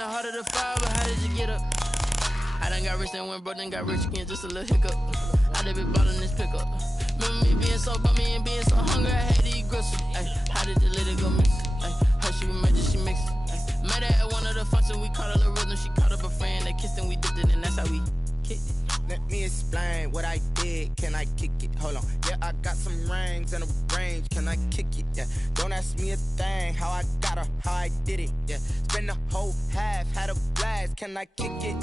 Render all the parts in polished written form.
kinda harder to find, but how did you get up? I done got rich and went broke, then got rich again, just a little hiccup. I done been bought in this pickup. Remember me being so bummy and being so hungry, I had to eat gristle. Ay, how did the lady go miss? Ay, how she made it, she mixed it. Met her at one of the functions, we caught her the rhythm. She caught up a friend, they kissed and we dipped it, and that's how we kicked it. Let me explain what I did, can I kick it? Hold on, yeah, I got some rings and a range, can I kick it? Yeah, don't ask me a thing, how I got her, how I did it. Yeah, spend the whole half, had a blast, can I kick it?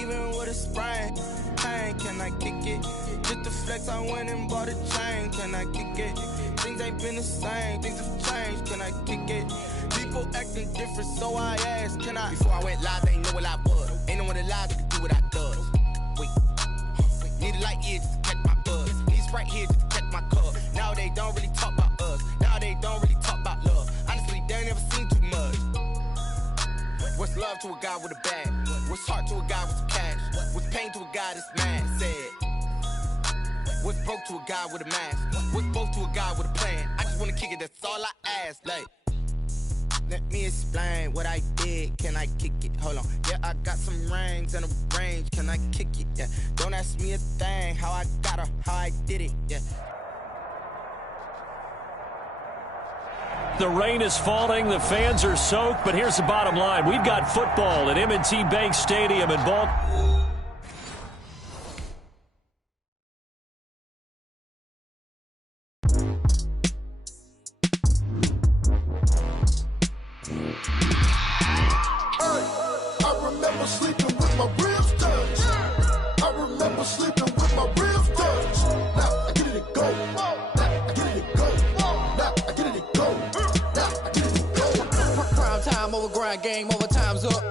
Even with a sprain, pain, can I kick it? Just the flex, I went and bought a chain, can I kick it? Things ain't been the same, things have changed, can I kick it? People acting different, so I asked, can I? Before I went live, they ain't know what I was. Ain't no one alive that could do what I does. Wait. Need a light here just to catch my buzz. Need Sprite here just to catch my cup. Now they don't really talk about us. Now they don't really talk about love. Honestly, they ain't never seen too much. What's love to a guy with a bag? What's heart to a guy with some cash? What's pain to a guy that's mad? Said. What's broke to a guy with a mask? What's both to a guy with a plan? I just wanna kick it, that's all I ask. Like, let me explain what I did, can I kick it? Hold on, yeah, I got some rings and a range, can I kick it? Yeah, don't ask me a thing, how I got her, how I did it, yeah. The rain is falling, the fans are soaked, but here's the bottom line. We've got football at M&T Bank Stadium in Baltimore. Game over, time's up.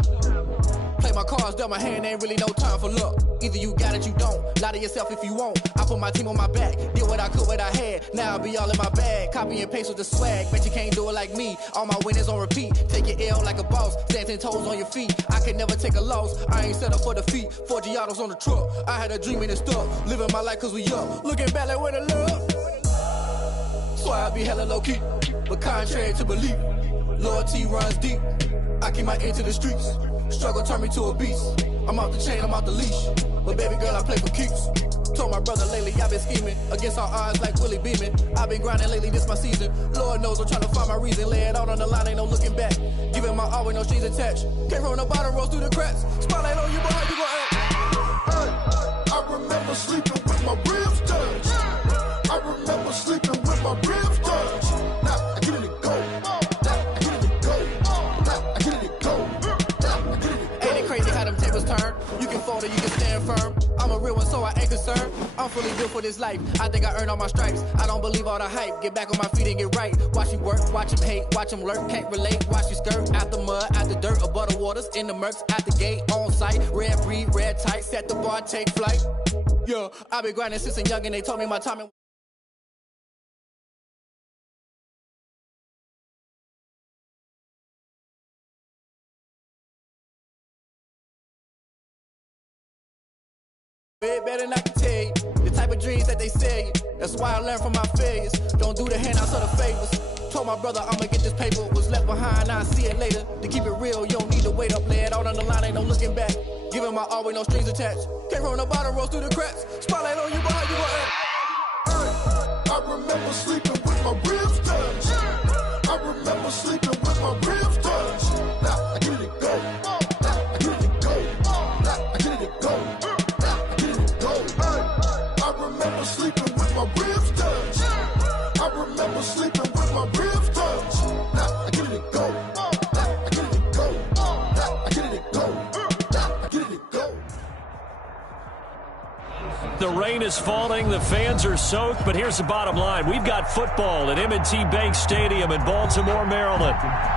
Play my cards, dealt my hand, ain't really no time for luck. Either you got it, you don't. Lie to yourself if you won't. I put my team on my back, did what I could, what I had. Now I'll be all in my bag. Copy and paste with the swag. Bet you can't do it like me. All my winners on repeat. Take your L like a boss. Stand 10 toes on your feet. I can never take a loss. I ain't set up for defeat. 4 Giottos on the truck. I had a dream and it's stuck. Living my life cause we up. Looking back like where the love. So I be hella low key. But contrary to belief, loyalty runs deep. I keep my ear to the streets. Struggle turned me to a beast. I'm off the chain, I'm off the leash. But baby girl, I play for keeps. Told my brother lately, I've been scheming. Against all odds like Willie Beeman. I've been grinding lately, this my season. Lord knows I'm trying to find my reason. Lay it out on the line, ain't no looking back. Giving my all with no strings attached. Came from the bottom, rose through the cracks. Spotlight on you, boy, how you gon' act? Hey, I remember sleeping with my ribs touched. I remember sleeping with my ribs touched. Now I get it and go. You can fold or you can stand firm. I'm a real one, so I ain't concerned. I'm fully built for this life. I think I earned all my stripes. I don't believe all the hype. Get back on my feet and get right. Watch you work, watch him hate, watch him lurk. Can't relate, watch you skirt. Out the mud, out the dirt, above the waters, in the murks, out the gate, on site. Red breed, red tight, set the bar, take flight. Yeah, I've been grinding since a young and they told me my timing. Better than I can tell you the type of dreams that they sell you. That's why I learned from my failures. Don't do the handouts or the favors. Told my brother I'ma get this paper. Was left behind, I'll see it later. To keep it real, you don't need to wait up. Lay it out on the line, ain't no looking back. Giving my all with no strings attached. Came from the bottom, rose through the cracks. Spotlight on you, boy, how you gon' act? I remember sleeping with my ribs touched. I remember sleeping with my ribs touched. Now I get it and go. Now I get it and go. Now I get it and go. I remember sleeping with my ribs touched. I remember sleeping with my ribs touched. Now I get it and go. Now I get it and go. Now I get it and go. Now I get it and go. The rain is falling, the fans are soaked, but here's the bottom line. We've got football at M&T Bank Stadium in Baltimore, Maryland.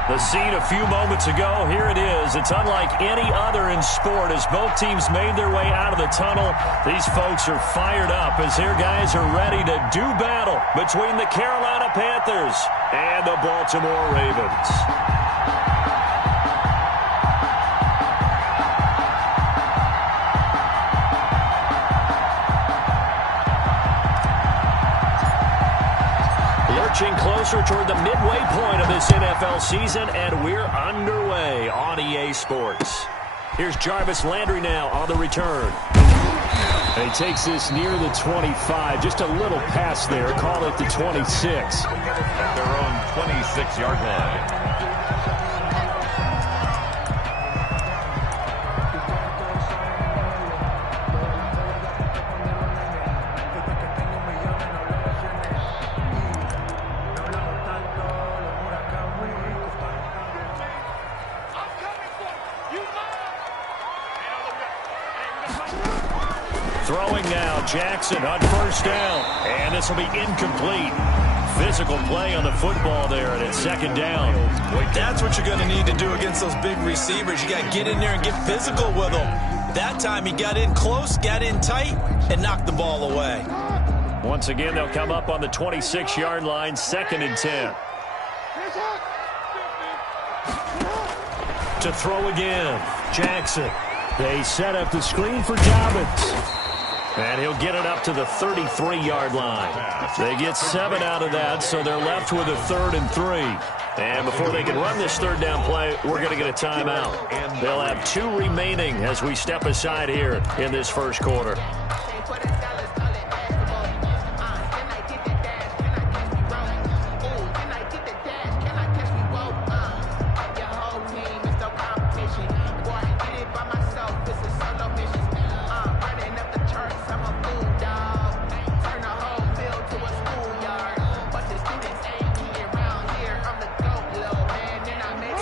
The scene a few moments ago, here it is. It's unlike any other in sport as both teams made their way out of the tunnel. These folks are fired up as their guys are ready to do battle between the Carolina Panthers and the Baltimore Ravens. Close closer toward the midway point of this NFL season, and we're underway on EA Sports. Here's Jarvis Landry now on the return. And he takes this near the 25. Just a little pass there. Call it the 26. At their own 26-yard line. Throwing now, Jackson on first down. And this will be incomplete. Physical play on the football there, and it's second down. That's what you're going to need to do against those big receivers. You got to get in there and get physical with them. That time he got in close, got in tight, and knocked the ball away. Once again, they'll come up on the 26-yard line, 2nd and 10. To throw again, Jackson. They set up the screen for Dobbins. And he'll get it up to the 33-yard line. They get 7 out of that, so they're left with a 3rd and 3. And before they can run this third down play, we're going to get a timeout. They'll have 2 remaining as we step aside here in this first quarter.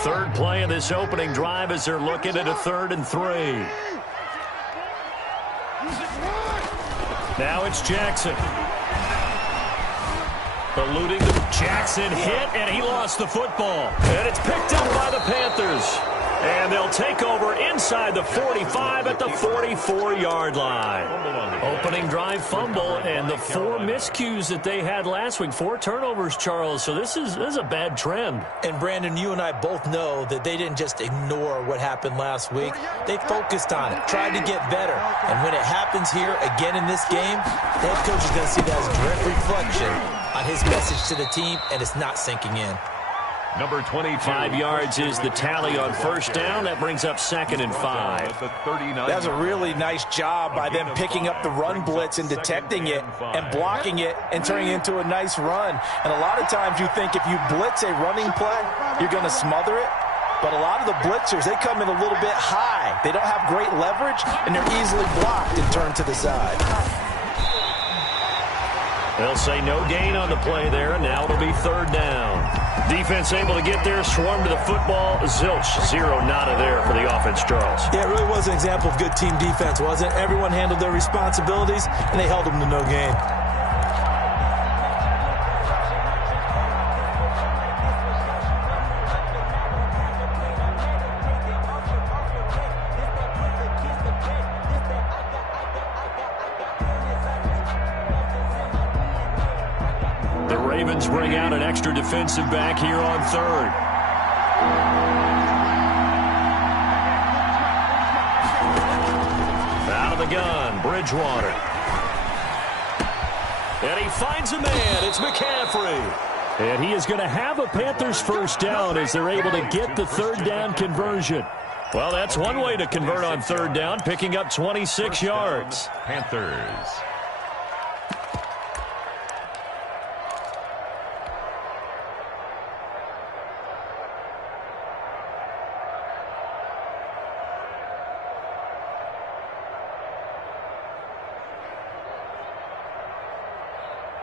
Third play of this opening drive as they're looking at a 3rd and 3. Now it's Jackson. Eluding the Jackson hit, and he lost the football. And it's picked up by the Panthers. And they'll take over inside the 45 at the 44-yard line. Opening drive fumble, and the 4 miscues that they had last week. 4 turnovers, Charles. So this is a bad trend. And, Brandon, you and I both know that they didn't just ignore what happened last week. They focused on it, tried to get better. And when it happens here again in this game, the head coach is going to see that as a direct reflection on his message to the team, and it's not sinking in. Number 25 yards is the tally on first down. That brings up 2nd and 5. That was a really nice job by them picking up the run blitz and detecting it and blocking it and turning it into a nice run. And a lot of times you think if you blitz a running play, you're going to smother it. But a lot of the blitzers, they come in a little bit high. They don't have great leverage, and they're easily blocked and turned to the side. They'll say no gain on the play there, and now it'll be 3rd down. Defense able to get there, swarm to the football. Zilch, 0 nada there for the offense, Charles. Yeah, it really was an example of good team defense, wasn't it? Everyone handled their responsibilities, and they held them to no gain. Bring out an extra defensive back here on 3rd. Out of the gun, Bridgewater. And he finds a man. It's McCaffrey. And he is going to have a Panthers first down as they're able to get the 3rd down conversion. Well, that's one way to convert on 3rd down, picking up 26 yards. Panthers.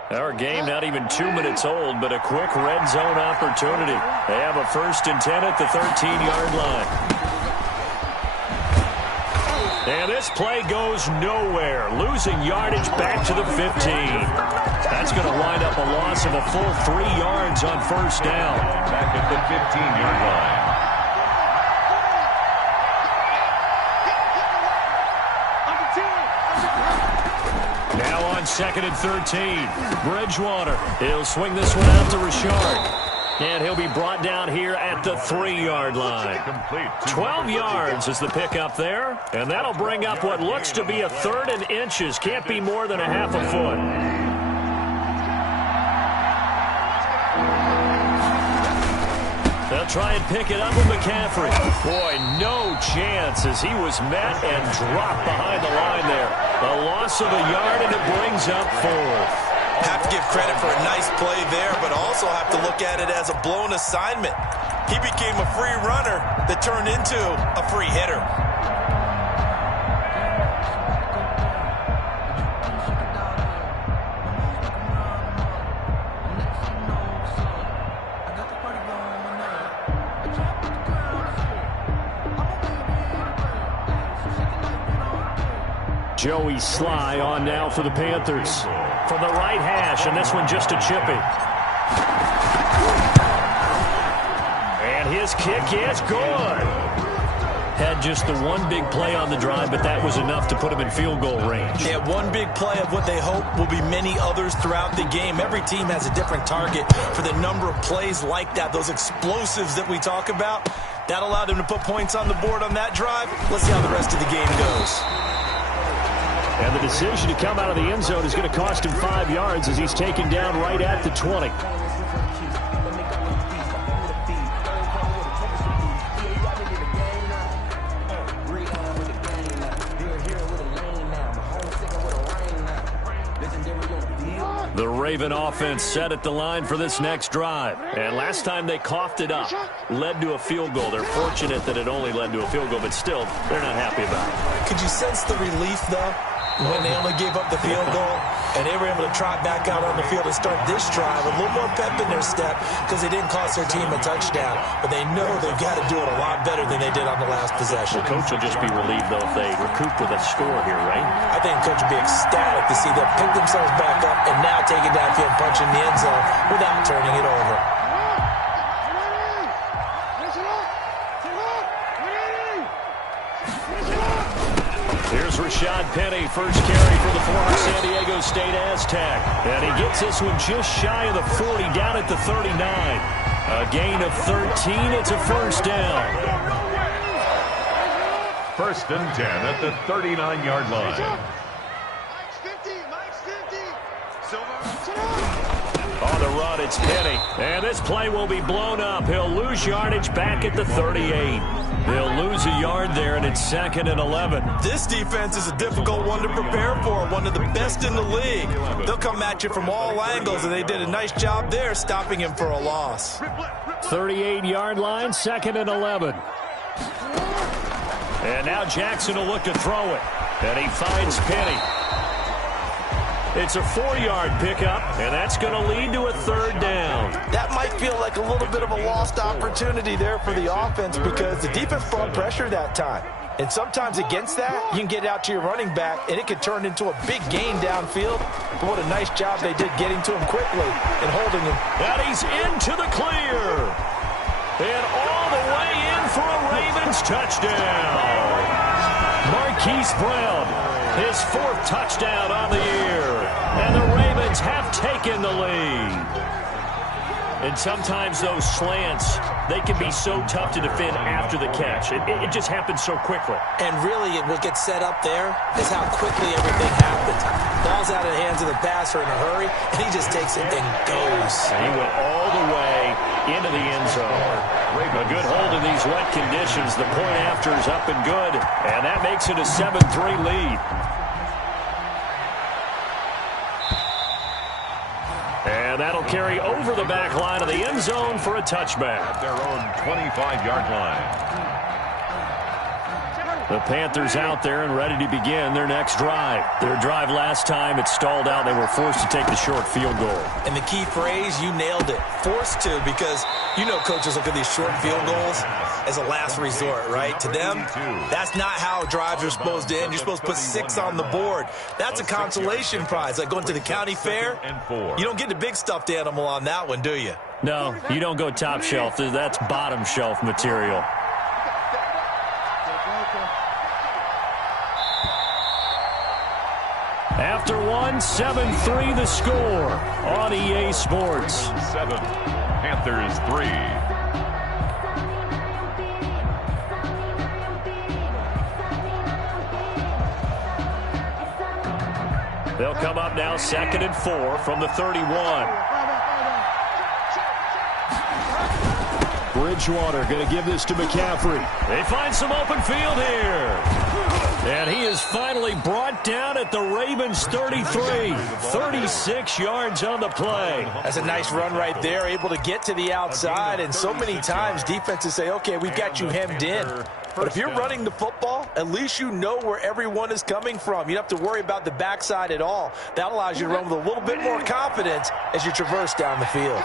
Our game not even 2 minutes old, but a quick red zone opportunity. They have a 1st and 10 at the 13-yard line. And this play goes nowhere, losing yardage back to the 15. That's going to wind up a loss of a full 3 yards on first down. Back at the 15-yard line. Now on 2nd and 13. Bridgewater. He'll swing this one out to Richard. And he'll be brought down here at the 3-yard line. 12 yards is the pickup there. And that'll bring up what looks to be a 3rd and inches. Can't be more than a half a foot. They'll try and pick it up with McCaffrey. Boy, no chance as he was met and dropped behind the line there. A loss of a yard, and it brings up 4th. Have to give credit for a nice play there, but also have to look at it as a blown assignment. He became a free runner that turned into a free hitter. Joey Sly on now for the Panthers. From the right hash, and this one just a chippy. And his kick is good. Had just the one big play on the drive, but that was enough to put him in field goal range. Yeah, one big play of what they hope will be many others throughout the game. Every team has a different target for the number of plays like that, those explosives that we talk about. That allowed them to put points on the board on that drive. Let's see how the rest of the game goes. And the decision to come out of the end zone is going to cost him 5 yards as he's taken down right at the 20. The Raven offense set at the line for this next drive. And last time they coughed it up, led to a field goal. They're fortunate that it only led to a field goal, but still, they're not happy about it. Could you sense the relief, though, when they only gave up the field goal and they were able to trot back out on the field and start this drive with a little more pep in their step because they didn't cost their team a touchdown, but they know they've got to do it a lot better than they did on the last possession. Well, Coach will just be relieved, though, if they recoup with a score here, right? I think Coach will be ecstatic to see them pick themselves back up and now take it downfield and punch in the end zone without turning it over. Here's Rashad Penny, first carry for the former San Diego State Aztec. And he gets this one just shy of the 40, down at the 39. A gain of 13, it's a first down. 1st and 10 at the 39-yard line. On the run, it's Penny. And this play will be blown up. He'll lose yardage back at the 38. They'll lose a yard there, and it's 2nd and 11. This defense is a difficult one to prepare for, one of the best in the league. They'll come at you from all angles, and they did a nice job there stopping him for a loss. 38-yard line, 2nd and 11. And now Jackson will look to throw it. And he finds Penny. It's a 4-yard pickup, and that's going to lead to a 3rd down. That might feel like a little bit of a lost opportunity there for the offense because the defense brought pressure that time. And sometimes against that, you can get out to your running back, and it could turn into a big gain downfield. But what a nice job they did getting to him quickly and holding him. And he's into the clear. And all the way in for a Ravens touchdown. Marquise Brown, his 4th touchdown on the year. And the Ravens have taken the lead. And sometimes those slants, they can be so tough to defend after the catch. It just happens so quickly. And really, what gets set up there is how quickly everything happens. Ball's out of the hands of the passer in a hurry, and he just takes it and goes. And he went all the way into the end zone. A good hold in these wet conditions. The point after is up and good, and that makes it a 7-3 lead. And that'll carry over the back line of the end zone for a touchback. At their own 25-yard line. The Panthers out there and ready to begin their next drive. Their drive last time, it stalled out. They were forced to take the short field goal. And the key phrase, you nailed it. Forced to, because you know coaches look at these short field goals as a last resort, right? To them, that's not how drives are supposed to end. You're supposed to put 6 on the board. That's a consolation prize, like going to the county fair. You don't get the big stuffed animal on that one, do you? No, you don't go top shelf. That's bottom shelf material. After one, 7-3 the score on EA Sports. 7, Panthers 3. They'll come up now 2nd and 4 from the 31. Bridgewater going to give this to McCaffrey. They find some open field here. And he is finally brought down at the Ravens 33. 36 yards on the play. That's a nice run right there, able to get to the outside. And so many times defenses say, okay, we've got you hemmed in. But if you're running the football, at least you know where everyone is coming from. You don't have to worry about the backside at all. That allows you to run with a little bit more confidence as you traverse down the field.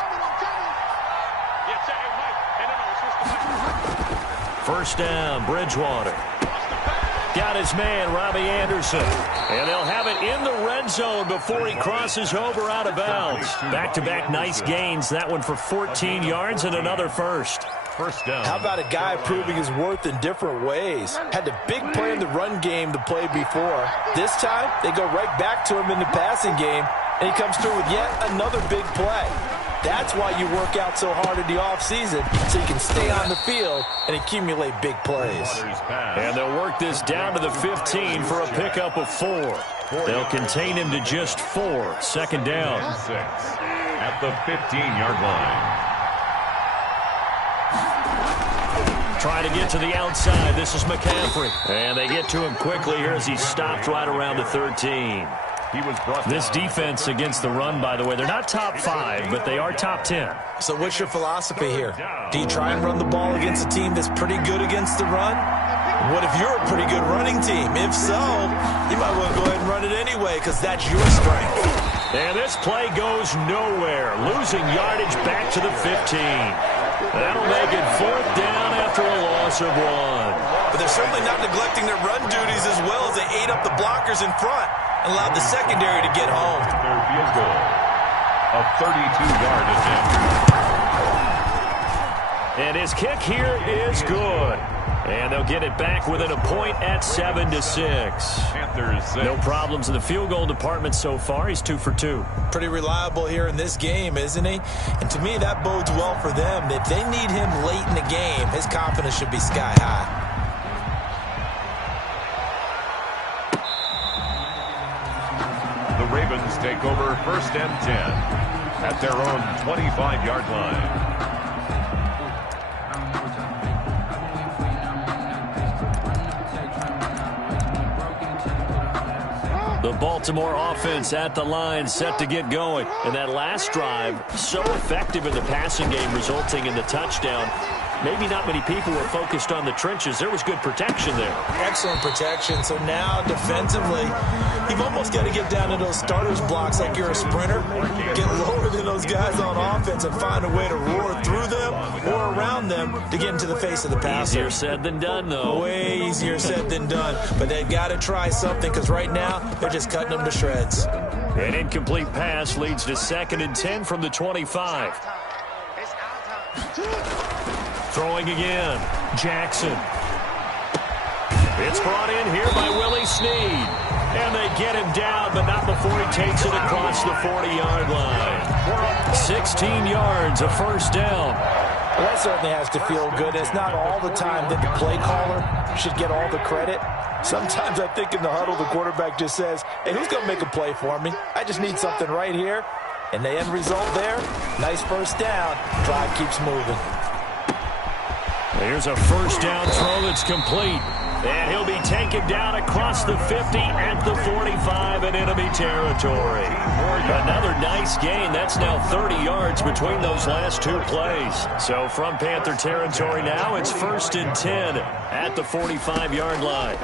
First down, Bridgewater. Got his man, Robbie Anderson. And they'll have it in the red zone before he crosses over out of bounds. Back-to-back nice gains. That one for 14 yards and another first. First down. How about a guy proving his worth in different ways? Had the big play in the run game the play before. This time, they go right back to him in the passing game, and he comes through with yet another big play. That's why you work out so hard in the offseason, so you can stay on the field and accumulate big plays. And they'll work this down to the 15 for a pickup of 4. They'll contain him to just 4. Second down. 6 at the 15-yard line. Trying to get to the outside. This is McCaffrey. And they get to him quickly here as he stopped right around the 13. This defense against the run, by the way, they're not top 5, but they are top 10. So what's your philosophy here? Do you try and run the ball against a team that's pretty good against the run? What if you're a pretty good running team? If so, you might want to go ahead and run it anyway because that's your strength. And this play goes nowhere, losing yardage back to the 15. That'll make it 4th down after a loss of 1. But they're certainly not neglecting their run duties as well as they ate up the blockers in front and allowed the secondary to get home. Their field goal. A 32-yard attempt. And his kick here is good. And they'll get it back within a point at 7-6. Panthers 6. No problems in the field goal department so far. He's 2 for 2. Pretty reliable here in this game, isn't he? And to me, that bodes well for them. If they need him late in the game, his confidence should be sky high. The Ravens take over 1st and 10 at their own 25-yard line. The Baltimore offense at the line, set to get going. And that last drive, so effective in the passing game, resulting in the touchdown. Maybe not many people were focused on the trenches. There was good protection there. Excellent protection. So now, defensively, you've almost got to get down to those starters blocks like you're a sprinter. Get lower than those guys on offense and find a way to roar through them or around them to get into the face of the passer. Easier said than done, though. Way easier said than done. But they've got to try something because right now, they're just cutting them to shreds. An incomplete pass leads to 2nd and 10 from the 25. Throwing again. Jackson. It's brought in here by Willie Snead. And they get him down, but not before he takes it across the 40-yard line. 16 yards, a first down. Well, that certainly has to feel good. It's not all the time that the play caller should get all the credit. Sometimes I think in the huddle, the quarterback just says, hey, who's going to make a play for me? I just need something right here. And the end result there, nice first down. Drive keeps moving. Here's a first down throw that's complete. And he'll be taken down across the 50 at the 45 in enemy territory. Another nice gain. That's now 30 yards between those last 2 plays. So from Panther territory now, it's 1st and 10 at the 45-yard line.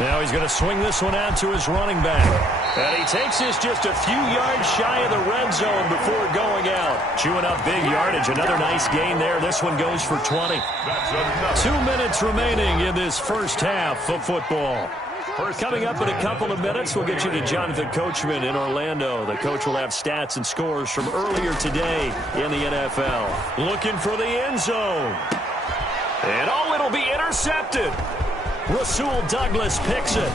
Now he's going to swing this one out to his running back. And he takes this just a few yards shy of the red zone before going out. Chewing up big yardage. Another nice gain there. This one goes for 20. 2 minutes remaining in this first half of football. Coming up in a couple of minutes, we'll get you to Jonathan Coachman in Orlando. The coach will have stats and scores from earlier today in the NFL. Looking for the end zone. And oh, it'll be intercepted. Rasul Douglas picks it.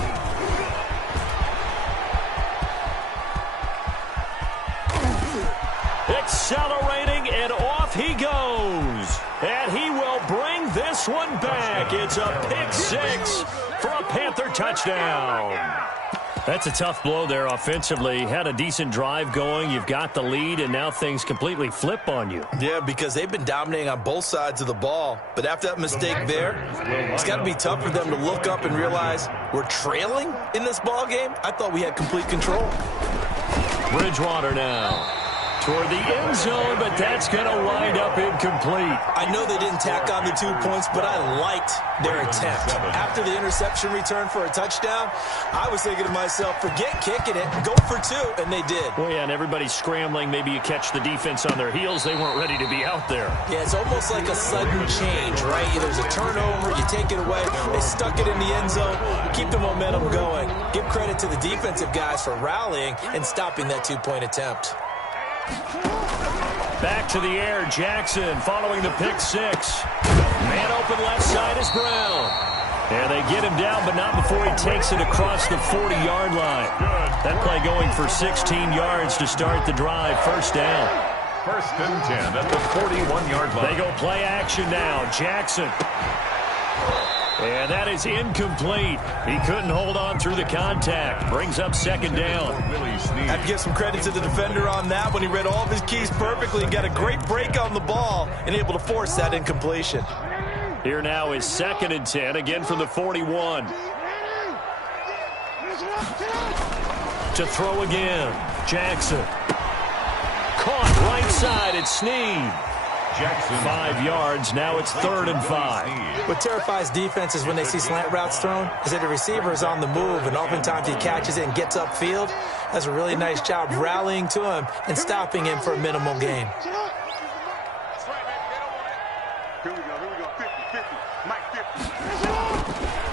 Accelerating, and off he goes. And he will bring this one back. It's a pick 6 for a Panther touchdown. That's a tough blow there offensively. Had a decent drive going. You've got the lead, and now things completely flip on you. Yeah, because they've been dominating on both sides of the ball. But after that mistake there, it's got to be tough for them to look up and realize we're trailing in this ball game. I thought we had complete control. Bridgewater now toward the end zone, but that's going to wind up incomplete. I know they didn't tack on the 2 points, but I liked their attempt. After the interception return for a touchdown, I was thinking to myself, forget kicking it, go for 2, and they did. Well, yeah, and everybody's scrambling. Maybe you catch the defense on their heels. They weren't ready to be out there. Yeah, it's almost like a sudden change, right? There's a turnover, you take it away, they stuck it in the end zone, keep the momentum going. Give credit to the defensive guys for rallying and stopping that 2-point attempt. Back to the air, Jackson following the pick 6. Man open left side is Brown. And they get him down, but not before he takes it across the 40-yard line. That play going for 16 yards to start the drive. First down. 1st and 10 at the 41-yard line. They go play action now. Jackson. And that is incomplete. He couldn't hold on through the contact. Brings up 2nd down. I have to give some credit to the defender on that when he read all of his keys perfectly and got a great break on the ball and able to force that incompletion. Here now is 2nd and 10, again from the 41. To throw again. Jackson. Caught right side. It's Snead. Jackson. 5 yards. Now it's 3rd and 5. What terrifies defenses when they see slant routes thrown is that the receiver is on the move, and oftentimes he catches it and gets upfield. Does a really nice job rallying to him and stopping him for a minimal gain.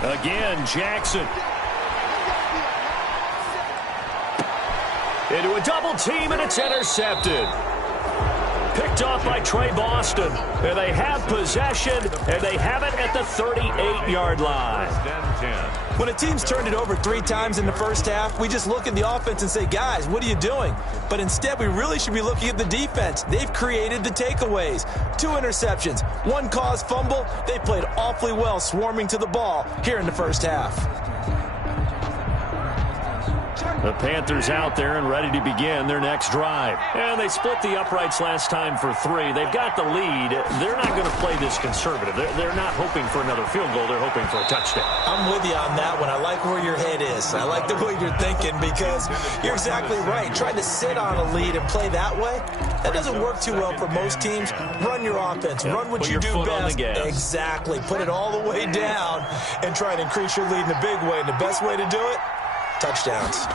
Again, Jackson. Into a double team, and it's intercepted. Picked off by Trey Boston. And they have possession, and they have it at the 38-yard line. When a team's turned it over 3 times in the first half, we just look at the offense and say, guys, what are you doing? But instead, we really should be looking at the defense. They've created the takeaways. 2 interceptions, 1 caused fumble. They played awfully well swarming to the ball here in the first half. The Panthers out there and ready to begin their next drive. And they split the uprights last time for 3. They've got the lead. They're not going to play this conservative. They're not hoping for another field goal. They're hoping for a touchdown. I'm with you on that one. I like where your head is. I like the way you're thinking because you're exactly right. Trying to sit on a lead and play that way, that doesn't work too well for most teams. Run your offense. Run what you do best. Exactly. Put it all the way down and try to increase your lead in a big way. And the best way to do it, touchdowns.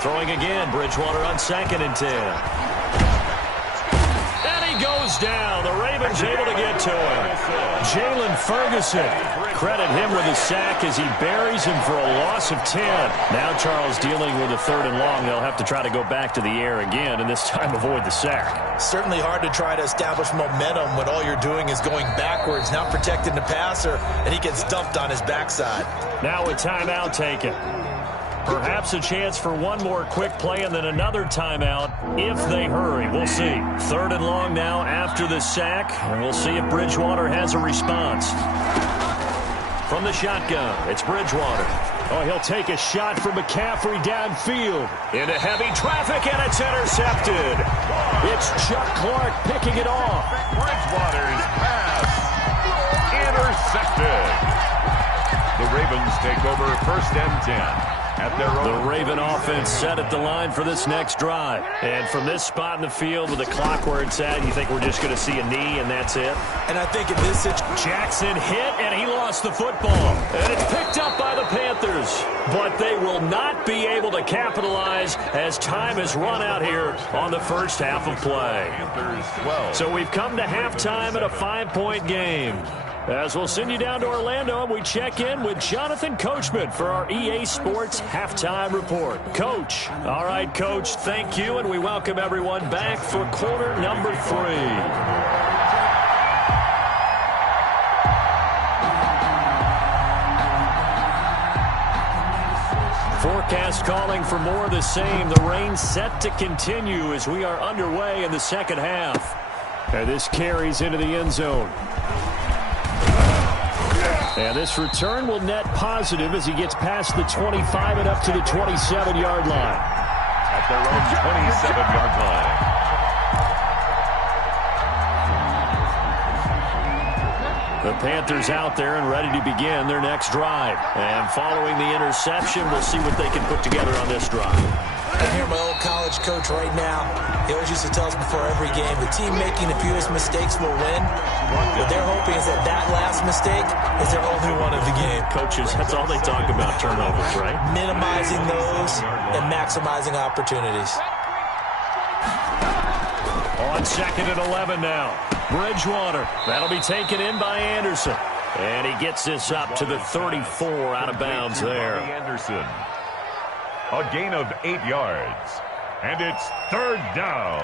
Throwing again, Bridgewater on 2nd and 10. And he goes down. The Ravens able to get to him. Jalen Ferguson. Credit him with a sack as he buries him for a loss of 10. Now Charles dealing with a 3rd and long. They'll have to try to go back to the air again, and this time avoid the sack. Certainly hard to try to establish momentum when all you're doing is going backwards, not protecting the passer, and he gets dumped on his backside. Now a timeout taken. Perhaps a chance for one more quick play and then another timeout if they hurry. We'll see. 3rd and long now after the sack, and we'll see if Bridgewater has a response. From the shotgun, it's Bridgewater. Oh, he'll take a shot from McCaffrey downfield. Into heavy traffic, and it's intercepted. It's Chuck Clark picking it off. Bridgewater's pass intercepted. The Ravens take over 1st and 10. The Raven offense set at the line for this next drive. And from this spot in the field with the clock where it's at, you think we're just going to see a knee and that's it? And I think in this situation, Jackson hit and he lost the football. And it's picked up by the Panthers. But they will not be able to capitalize as time has run out here on the first half of play. So we've come to halftime at a 5-point game. As we'll send you down to Orlando, and we check in with Jonathan Coachman for our EA Sports Halftime Report. Coach. All right, Coach, thank you, and we welcome everyone back for quarter number 3. Forecast calling for more of the same. The rain set to continue as we are underway in the second half. And this carries into the end zone. And this return will net positive as he gets past the 25 and up to the 27-yard line. At their own 27-yard line. The Panthers out there and ready to begin their next drive. And following the interception, we'll see what they can put together on this drive. I hear my old college coach right now. He always used to tell us before every game, the team making the fewest mistakes will win. What they're hoping is that that last mistake is their only one of the game. Coaches, that's all they talk about, turnovers, right? Minimizing those and maximizing opportunities. On 2nd and 11 now. Bridgewater. That'll be taken in by Anderson. And he gets this up to the 34 out of bounds there. Anderson. A gain of 8 yards. And it's 3rd down.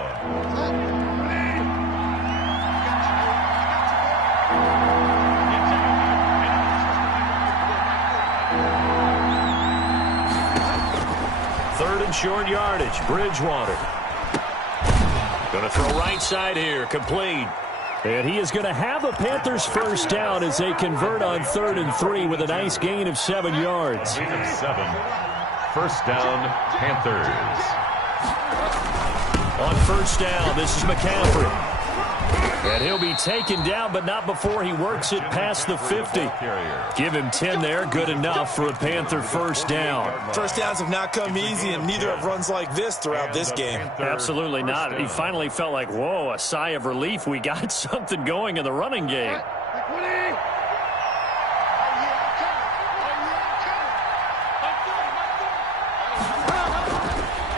Third and short yardage. Bridgewater. Going to throw right side here. Complete. And he is going to have a Panthers first down as they convert on 3rd and 3 with a nice gain of 7 yards. Gain of 7. First down, Panthers. On first down, this is McCaffrey. And he'll be taken down, but not before he works it past the 50. Give him 10 there, good enough for a Panther first down. First downs have not come easy, and neither have runs like this throughout this game. Absolutely not. He finally felt like, whoa, a sigh of relief. We got something going in the running game.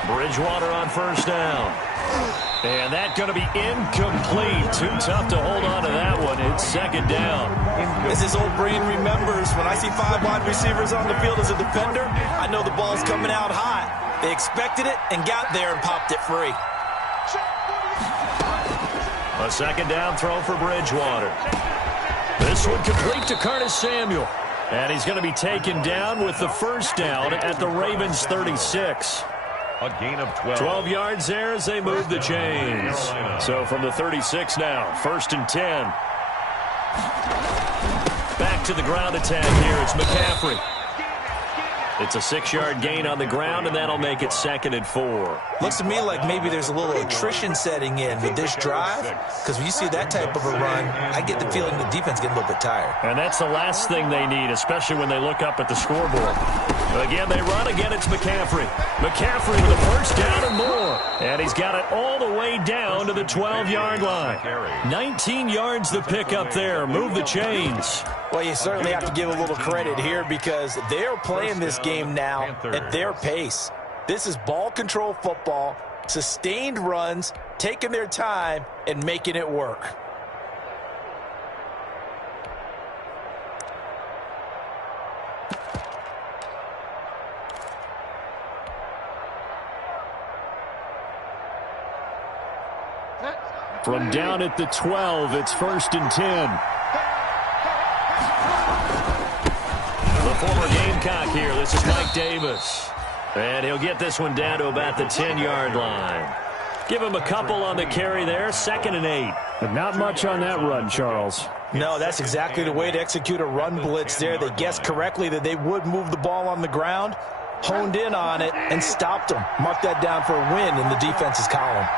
Bridgewater on first down. And that's going to be incomplete. Too tough to hold on to that one. It's 2nd down. As his old brain remembers, when I see 5 wide receivers on the field as a defender, I know the ball's coming out hot. They expected it and got there and popped it free. A 2nd down throw for Bridgewater. This one complete to Curtis Samuel. And he's going to be taken down with the first down at the Ravens 36. A gain of 12. 12 yards there as they move the chains. So from the 36 now, 1st and 10. Back to the ground attack here. It's McCaffrey. It's a 6-yard gain on the ground, and that'll make it 2nd and 4. Looks to me like maybe there's a little attrition setting in with this drive, because when you see that type of a run, I get the feeling the defense getting a little bit tired. And that's the last thing they need, especially when they look up at the scoreboard. Again, they run. Again, it's McCaffrey. McCaffrey with a first down and more. And he's got it all the way down to the 12-yard line. 19 yards the pick up there. Move the chains. Well, you certainly have to give a little credit here because they're playing this game now at their pace. This is ball control football, sustained runs, taking their time, and making it work. From down at the 12, it's 1st and 10. The former Gamecock here. This is Mike Davis. And he'll get this one down to about the 10-yard line. Give him a couple on the carry there. 2nd and 8. But not much on that run, Charles. No, that's exactly the way to execute a run blitz there. They guessed correctly that they would move the ball on the ground, honed in on it, and stopped them. Mark that down for a win in the defense's column.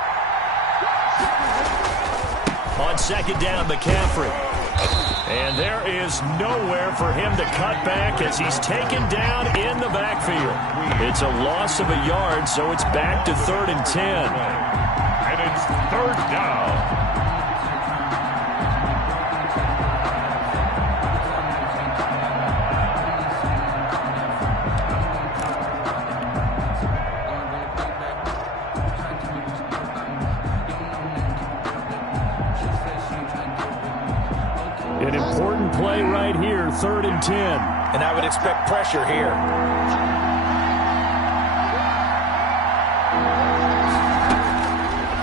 On 2nd down, McCaffrey. And there is nowhere for him to cut back as he's taken down in the backfield. It's a loss of a yard, so it's back to 3rd and 10. And it's 3rd down. An important play right here, 3rd and 10. And I would expect pressure here.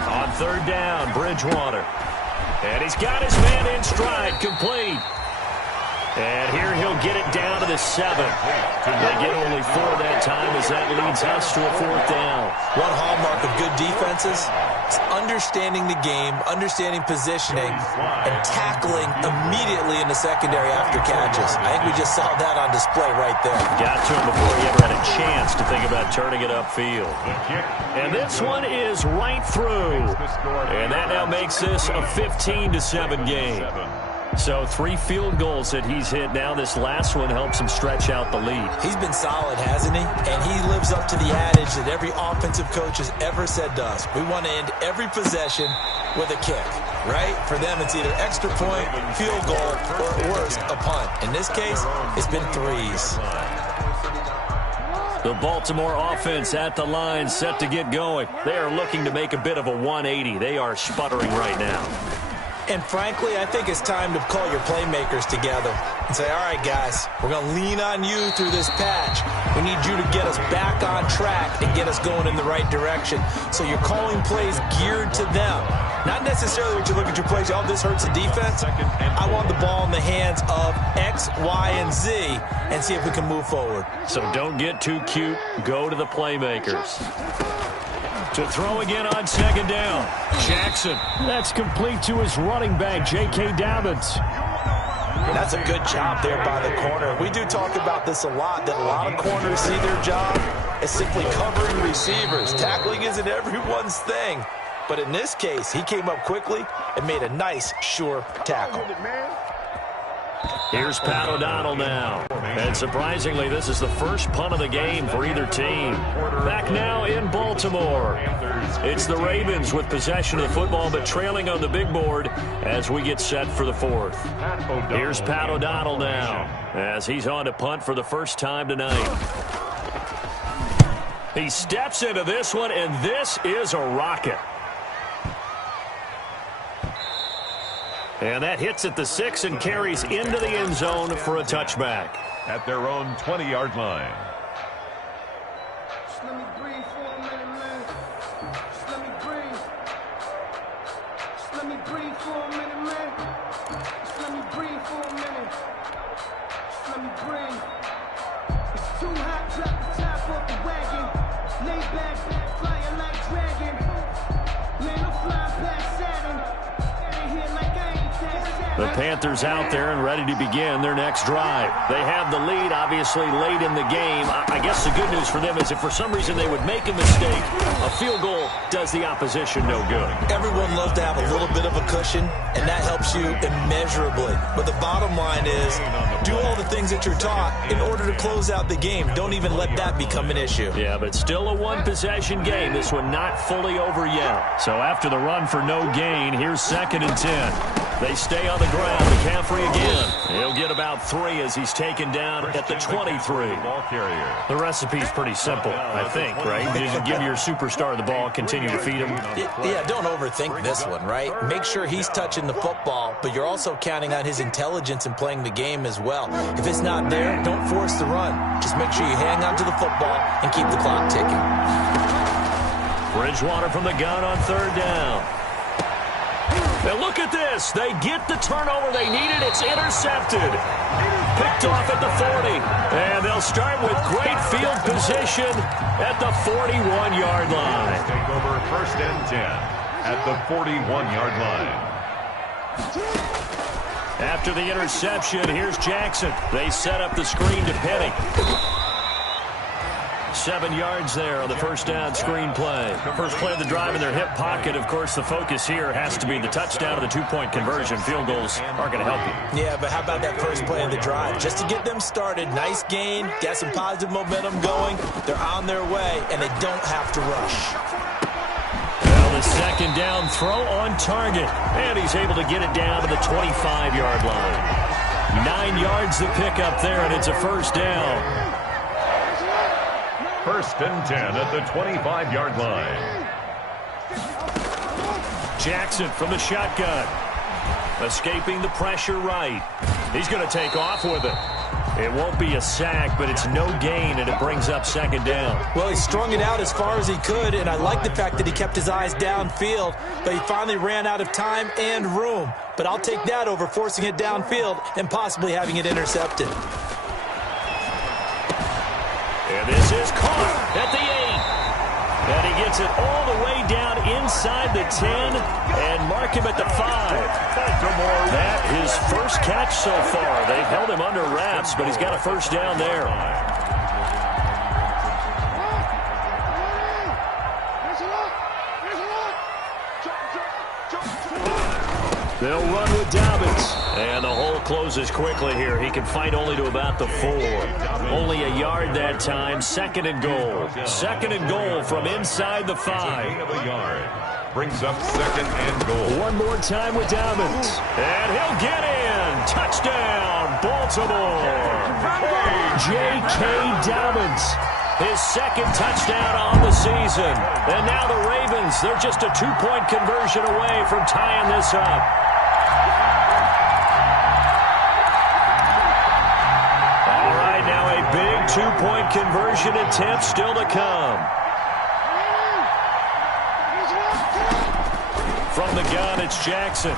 On 3rd down, Bridgewater. And he's got his man in stride, complete. And here he'll get it down to the 7. They get only 4 that time as that leads us to a 4th down. One hallmark of good defenses is understanding the game, understanding positioning, and tackling immediately in the secondary after catches. I think we just saw that on display right there. Got to him before he ever had a chance to think about turning it upfield. And this one is right through. And that now makes this a 15-7 game. So 3 field goals that he's hit now. This last one helps him stretch out the lead. He's been solid, hasn't he? And he lives up to the adage that every offensive coach has ever said to us. We want to end every possession with a kick, right? For them, it's either extra point, field goal, or at worst, a punt. In this case, it's been 3s. The Baltimore offense at the line, set to get going. They are looking to make a bit of a 180. They are sputtering right now. And frankly, I think it's time to call your playmakers together and say, all right, guys, we're going to lean on you through this patch. We need you to get us back on track and get us going in the right direction. So you're calling plays geared to them. Not necessarily when you look at your plays, oh, this hurts the defense. I want the ball in the hands of X, Y, and Z and see if we can move forward. So don't get too cute. Go to the playmakers. To throw again on 2nd down. Jackson. That's complete to his running back, J.K. Dobbins. That's a good job there by the corner. We do talk about this a lot, that a lot of corners see their job as simply covering receivers. Tackling isn't everyone's thing. But in this case, he came up quickly and made a nice, sure tackle. Here's Pat O'Donnell now. And surprisingly, this is the first punt of the game for either team. Back now in Baltimore. It's the Ravens with possession of the football, but trailing on the big board as we get set for the 4th. Here's Pat O'Donnell now as he's on to punt for the first time tonight. He steps into this one, and this is a rocket. And that hits at the 6 and carries into the end zone for a touchback. At their own 20-yard line. Just let me breathe for a minute, man. Just let me breathe. Just let me breathe for a minute, man. Just let me breathe for a minute. Just let me breathe. It's too hot, drop the top off the wagon. Lay back, flying like dragon. Man, I'm flying past Saturn. Get in here like I ain't that Saturn. The Panthers out there and ready to begin their next drive. They have the lead, obviously, late in the game. I guess the good news for them is if for some reason they would make a mistake, a field goal does the opposition no good. Everyone loves to have a little bit of a cushion, and that helps you immeasurably. But the bottom line is, do all the things that you're taught in order to close out the game. Don't even let that become an issue. Yeah, but still a one-possession game. This one not fully over yet. So after the run for no gain, here's 2nd and 10. They stay on the ground. McCaffrey again. He'll get about 3 as he's taken down at the 23. The recipe's pretty simple, I think, right? Just give your superstar the ball, continue to feed him. Yeah, don't overthink this one, right? Make sure he's touching the football, but you're also counting on his intelligence in playing the game as well. If it's not there, don't force the run. Just make sure you hang on to the football and keep the clock ticking. Bridgewater from the gun on 3rd down. Now look at this. They get the turnover they needed. It's intercepted. Picked off at the 40. And they'll start with great field position at the 41-yard line. Take over 1st and 10 at the 41-yard line. After the interception, here's Jackson. They set up the screen to Penny. 7 yards there on the first down screen play. First play of the drive in their hip pocket. Of course, the focus here has to be the touchdown of the 2-point conversion. Field goals aren't going to help you. Yeah, but how about that first play of the drive? Just to get them started, nice gain, got some positive momentum going. They're on their way, and they don't have to rush. Well, the 2nd down throw on target, and he's able to get it down to the 25-yard line. 9 yards to pick up there, and it's a first down. 1st and 10 at the 25-yard line. Jackson from the shotgun. Escaping the pressure right. He's going to take off with it. It won't be a sack, but it's no gain, and it brings up second down. Well, he strung it out as far as he could, and I like the fact that he kept his eyes downfield, but he finally ran out of time and room. But I'll take that over forcing it downfield and possibly having it intercepted. And this is caught at the 8. And he gets it all the way down inside the 10 and mark him at the 5. That his first catch so far. They've held him under wraps, but he's got a first down there. They'll run with Dobbins. And the hole closes quickly here. He can fight only to about the 4. Only a yard that time. Second and goal. Second and goal from inside the 5. Brings up second and goal. One more time with Dobbins. And he'll get in. Touchdown, Baltimore. J.K. Dobbins. His second touchdown on the season. And now the Ravens, they're just a 2-point conversion away from tying this up. All right, now a big 2-point conversion attempt still to come. From the gun, it's Jackson.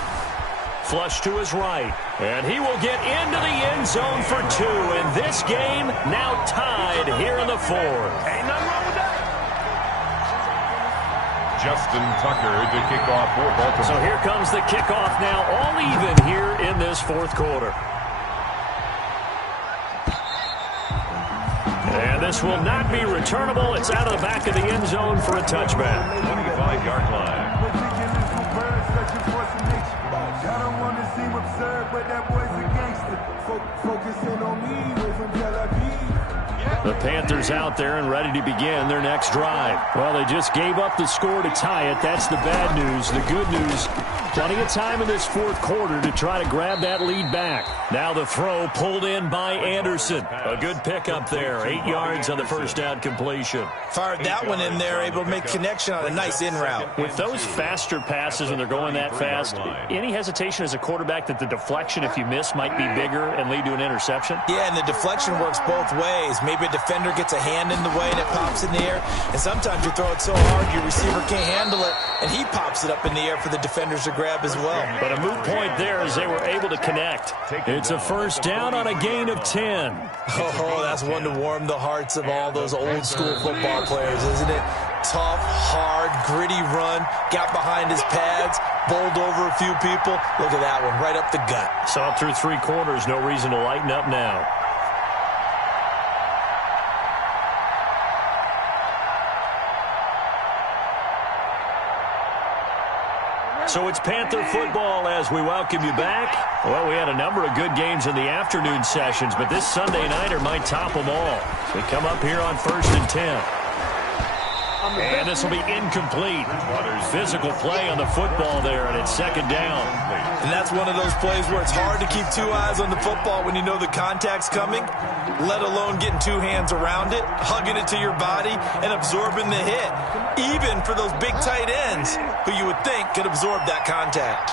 Flush to his right. And he will get into the end zone for 2. And this game now tied here in the 4th. Ain't nothing wrong with that. Justin Tucker to kick off for Baltimore. So here comes the kickoff now, all even here in this 4th quarter. And this will not be returnable. It's out of the back of the end zone for a touchback. 25-yard line. I don't want to seem absurd, but that boy's a gangster. Focusing on me, way from Tel Aviv. The Panthers out there and ready to begin their next drive. Well, they just gave up the score to tie it. That's the bad news. The good news, plenty of time in this 4th quarter to try to grab that lead back. Now the throw pulled in by Anderson. A good pickup there. 8 yards on the first down completion. Fired that one in there, able to make connection on a nice in route. With those faster passes when they're going that fast, any hesitation as a quarterback that the deflection, if you miss, might be bigger and lead to an interception? Yeah, and the deflection works both ways. Maybe a defender gets a hand in the way and it pops in the air. And sometimes you throw it so hard your receiver can't handle it, and he pops it up in the air for the defenders to grab as well. But a moot point there as they were able to connect. It's a first down on a gain of 10. Oh, that's one to warm the hearts of all those old school football players, isn't it? Tough, hard, gritty run, got behind his pads, bowled over a few people. Look at that one, right up the gut. Saw through 3 quarters, no reason to lighten up now. So it's Panther football as we welcome you back. Well, we had a number of good games in the afternoon sessions, but this Sunday nighter might top them all. We come up here on 1st and 10. And this will be incomplete. Physical play on the football there, and it's second down. And that's one of those plays where it's hard to keep 2 eyes on the football when you know the contact's coming, let alone getting 2 hands around it, hugging it to your body, and absorbing the hit. Even for those big tight ends who you would think could absorb that contact.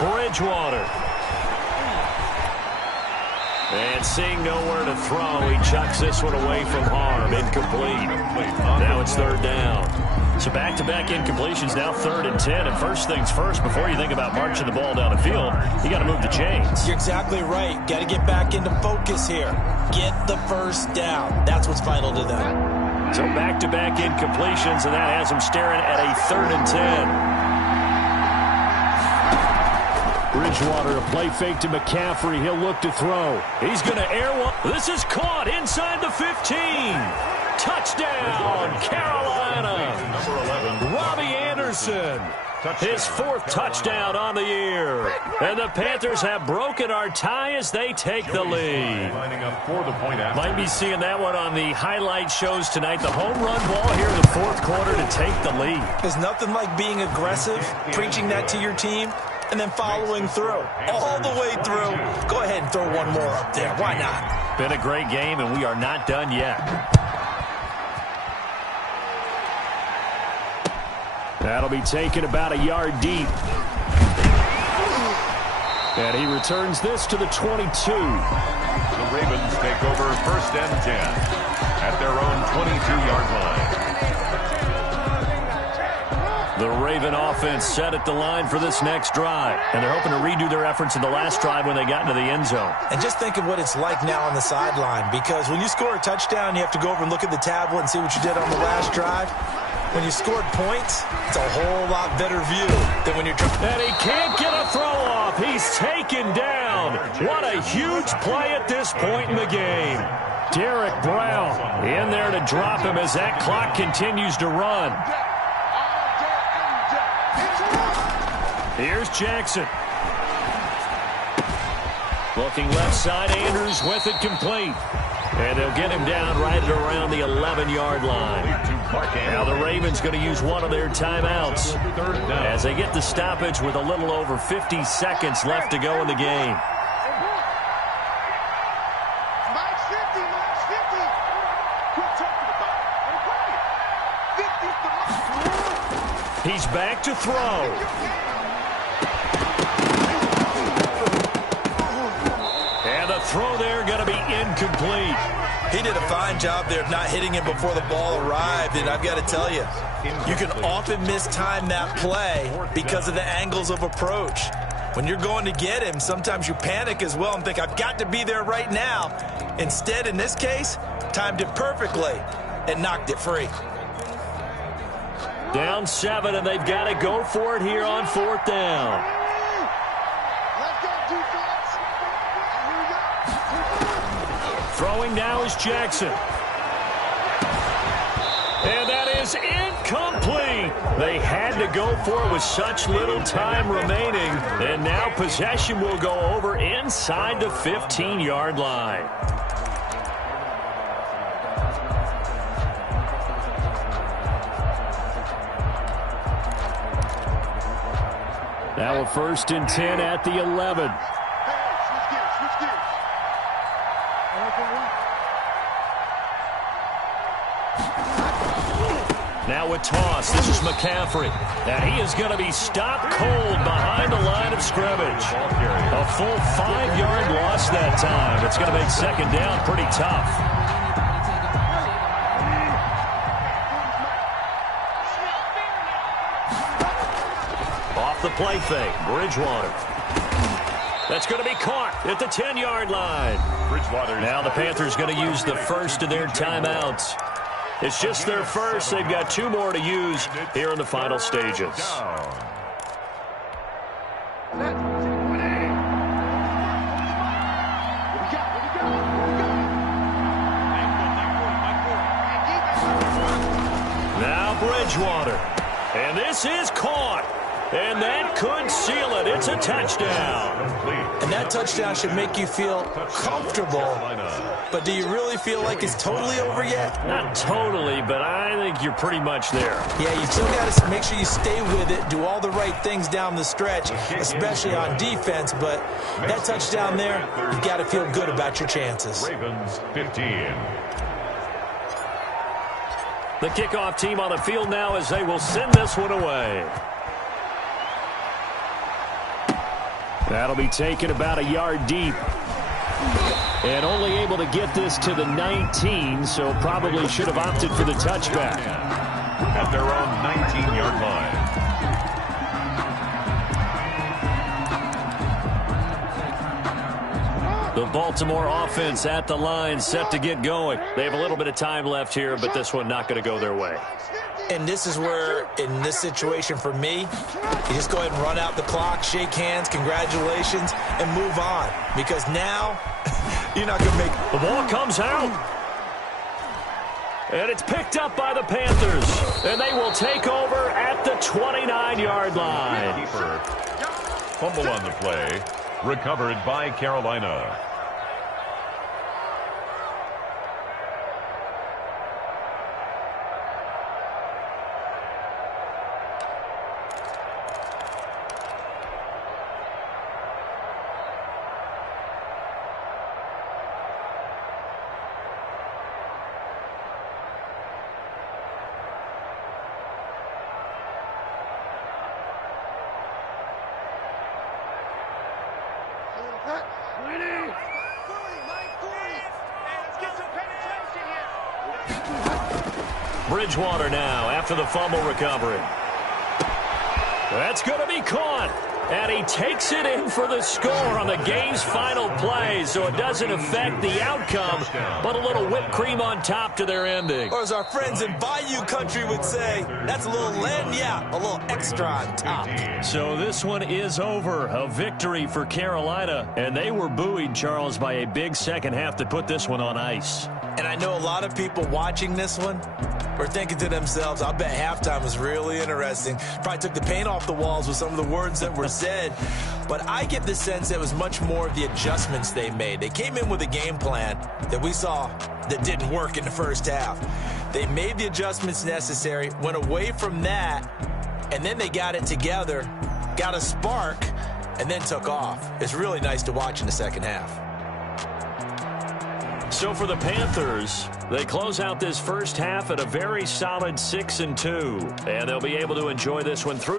Bridgewater. And seeing nowhere to throw, he chucks this one away from harm. Incomplete. Now it's 3rd down. So back-to-back incompletions, now 3rd and 10. And first things first, before you think about marching the ball down the field, you got to move the chains. You're exactly right. Got to get back into focus here. Get the first down. That's what's vital to them. So back-to-back incompletions, and that has them staring at a 3rd and 10. Bridgewater, a play fake to McCaffrey. He'll look to throw. He's going to air one. This is caught inside the 15. Touchdown, Carolina. Number 11. Robbie Anderson. His 4th touchdown on the year. And the Panthers have broken our tie as they take the lead. Lining up for the point after. Might be seeing that one on the highlight shows tonight. The home run ball here in the 4th quarter to take the lead. There's nothing like being aggressive, preaching that to your team, and then following through. All the way through. Go ahead and throw one more up there. Why not? Been a great game, and we are not done yet. That'll be taken about a yard deep. And he returns this to the 22. The Ravens take over 1st and 10 at their own 22-yard line. The Raven offense set at the line for this next drive. And they're hoping to redo their efforts in the last drive when they got into the end zone. And just think of what it's like now on the sideline, because when you score a touchdown, you have to go over and look at the tablet and see what you did on the last drive. When you scored points, it's a whole lot better view than when you're trying. And he can't get a throw off. He's taken down. What a huge play at this point in the game. Derek Brown in there to drop him as that clock continues to run. Here's Jackson. Looking left side, Andrews with it complete. And they'll get him down right at around the 11-yard line. Now the Ravens going to use one of their timeouts as they get the stoppage with a little over 50 seconds left to go in the game. He's back to throw. And the throw there going to be incomplete. He did a fine job there of not hitting him before the ball arrived, and I've got to tell you, you can often mistime that play because of the angles of approach. When you're going to get him, sometimes you panic as well and think, I've got to be there right now. Instead, in this case, timed it perfectly and knocked it free. Down 7, and they've got to go for it here on 4th down. Throwing now is Jackson. And that is incomplete. They had to go for it with such little time remaining. And now possession will go over inside the 15-yard line. Now a 1st and 10 at the 11. Now a toss. This is McCaffrey. And he is going to be stopped cold behind the line of scrimmage. A full 5-yard loss that time. It's going to make 2nd down pretty tough. Off the play fake, Bridgewater. That's going to be caught at the 10-yard line. Bridgewater. Now the Panthers going to use the first of their timeouts. It's just their first. They've got 2 more to use here in the final stages. Now Bridgewater. And this is caught. And that could seal it. It's a touchdown. And that touchdown should make you feel comfortable. But do you really feel like it's totally over yet? Not totally, but I think you're pretty much there. Yeah, you still got to make sure you stay with it, do all the right things down the stretch, especially on defense. But that touchdown there, you've got to feel good about your chances. Ravens 15. The kickoff team on the field now as they will send this one away. That'll be taken about a yard deep. And only able to get this to the 19, so probably should have opted for the touchback. At their own 19-yard line. The Baltimore offense at the line, set to get going. They have a little bit of time left here, but this one not going to go their way. And this is where, in this situation for me, you just go ahead and run out the clock, shake hands, congratulations, and move on. Because now, you're not going to make... The ball comes out. And it's picked up by the Panthers. And they will take over at the 29-yard line. Keeper. Fumble on the play. Recovered by Carolina. Bridgewater now after the fumble recovery. That's going to be caught. And he takes it in for the score on the game's final play, so it doesn't affect the outcome, but a little whipped cream on top to their ending. Or as our friends in Bayou Country would say, that's a little lagniappe, a little extra on top. So this one is over. A victory for Carolina, and they were buoyed, Charles, by a big second half that put this one on ice. And I know a lot of people watching this one were thinking to themselves, I bet halftime was really interesting. Probably took the paint off the walls with some of the words that were said. But I get the sense it was much more of the adjustments they made. They came in with a game plan that we saw that didn't work in the first half. They made the adjustments necessary, went away from that, and then they got it together, got a spark, and then took off. It's really nice to watch in the second half. So for the Panthers, they close out this first half at a very solid 6-2, and they'll be able to enjoy this one through.